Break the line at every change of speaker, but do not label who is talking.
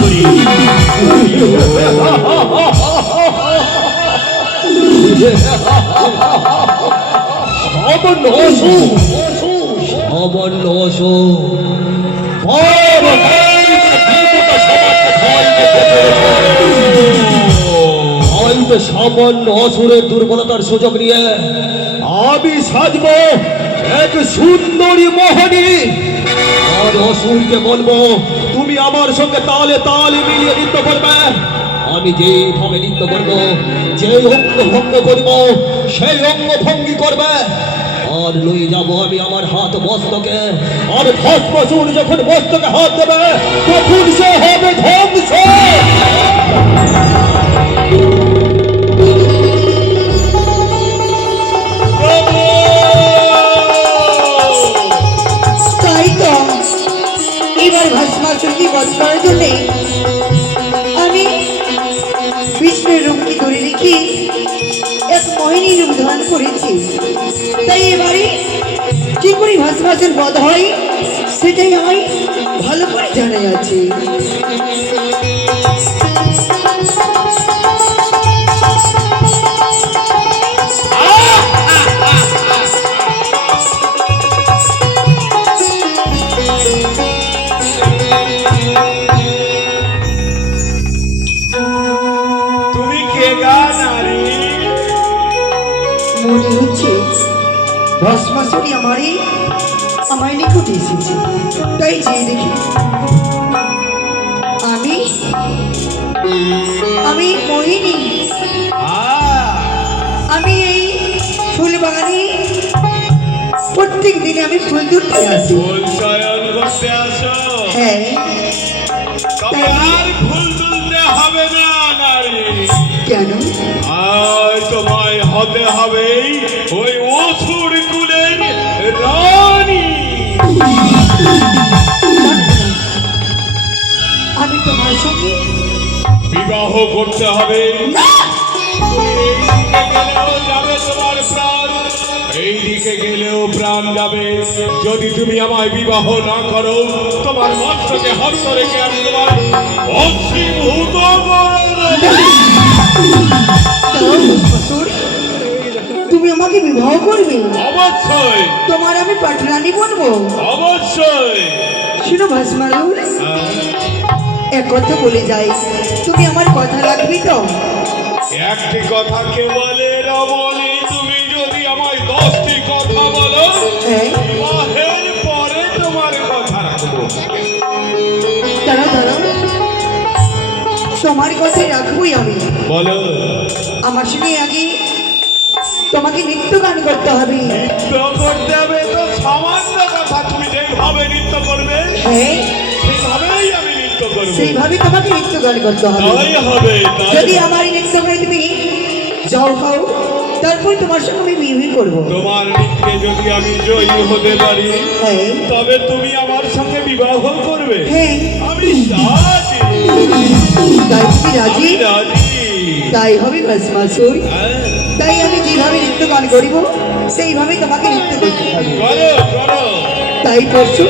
করি।
সামান্য অসুখ সামান্য অসুরের দুর্বলতার সুযোগ নিয়ে আমি সাজব এক সুন্দরী মোহনী। আর অসুরকে বলব আমার সঙ্গে তালে তাল মিলিয়ে নৃত্য করবেন আমি যেভাবে নৃত্য করব যে অঙ্গ ভঙ্গ করব, সেই অঙ্গ ভঙ্গি করবে। আর লই যাব আমি আমার হাত মস্তকে আর ভস্ম যখন বস্তকে হাত দেবে, তখন সে হবে ধ্বংস।
ভস্মাসুরকে বধ করার জন্যে আমি বিষ্ণুর রূপকে ধরে রেখে এক মোহিনী রূপ ধারণ করেছি। তাই এবারে কি করে ভাসভাসের বধ হয়, সেটাই আমার ভালো করে জানা আছে। মনে হচ্ছে ভস্মাসুরই আমারই আমার নিকটে এসেছে? তাই যে দেখি। আমি? আমি মোহিনী। আমি এই ফুল বাগানে প্রত্যেক দিনে আমি ফুল তুলতে আসি। হ্যাঁ।
ফুল তুলতে হবে না
কেন?
আর তোমায় হতে হবে ওই অসুর কুলের রানী।
আমি তোমার সঙ্গে
বিবাহ করতে হবে। এই দিকে গেলেও প্রাণ যাবে। যদি তুমি আমায় বিবাহ না করো তোমার মস্তকে হস্ত রেখে আমি তোমার অসীভূত
তুমি আমাকে বিবাহ করবে?
অবশ্যই।
তোমার আমি পাটরানি বলব।
অবশ্যই।
শুনো ভাসমালুর
আহ,
এক কথা বলে যাই তুমি আমার কথা রাখবি তো?
একটি কথা কে বলে তোমার
কাছে রাখবই আমি।
বলো।
আমার সঙ্গে আগে তোমাকে নৃত্য গান করতে হবে।
নৃত্য করতে হবে তো সামান্য কথা। তুমি যেভাবে নৃত্য করবে
হ্যাঁ।
সেভাবেই আমি নৃত্য করব।
সেইভাবে তোমাকে নৃত্য গান করতে হবে।
হবে
যদি আমার নৃত্য গানে তুমি যাও হও তারপর তোমার সঙ্গে আমি বিয়ে করব।
তোমার নৃত্যে যদি আমি জয়ী হতে পারি
হ্যাঁ।
তবে তুমি আমার সঙ্গে বিবাহ করবে।
হ্যাঁ।
আমি রাজি।
তাই হবে ভাসমাসুর
হ্যাঁ,
তাই আমি যেভাবে নৃত্য গান করিব সেইভাবে তোমাকে নৃত্য করতে হবে।
করো করো
তাই পরশু